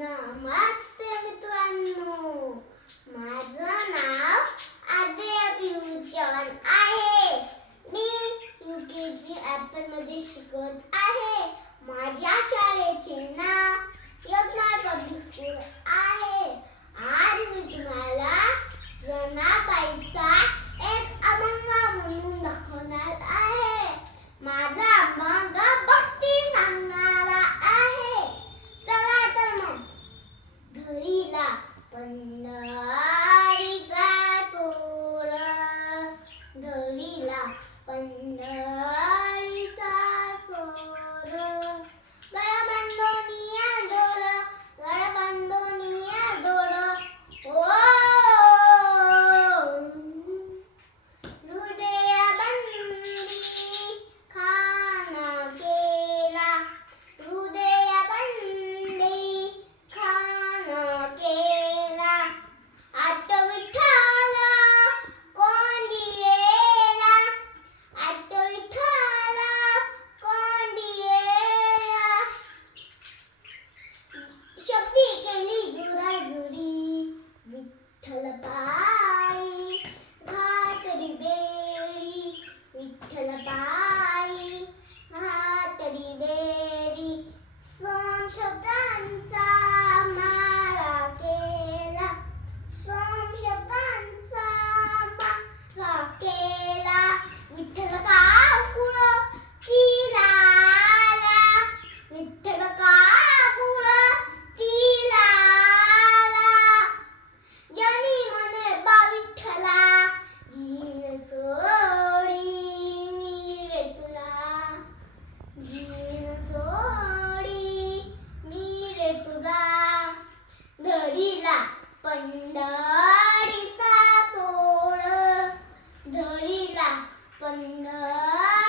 नमस्ते मित्रांनो, माझं नाव आद्या पियुष चव्हाण आहे. मी UKG ॲपल मध्ये शिकत आहे. माझ्या शाळेचे नाव यवनार पब्लिक स्कूल आहे. आज मी तुम्हाला जनाबाईचा एक अभंग म्हणून दाखवणार आहे. माझा अभंग भक्ती सांगणारा आहे. चला तर मग. धरीला पंढरीचा चोर, धरीला पंढरीचा चोर, गळा बांधोनिया दोर, गळा बांधोनिया दोर, ओ हृदयबंदी खाना केला, हृदयबंदी खाना केला, आत विठ्ठल कोंडियेला, आत विठ्ठल कोंडियेला, शब्दी केली जुराजुरी, विठ्ठल पायी घातली बेडी, विठ्ठल पायी घातली बेडी, सोम शब्दांचा मारा केला, सोम शब्दांचा मारा केला, विठ्ठल काकुळ तिला आला, विठ्ठल काकुळ तिला आला, ज्यानी मने बा विठ्ठला जीन सोडी मी रे तुला, जीन सोडी मी रे तुला, धडीला पंढरीचा तोड, धडीला पंढरीचा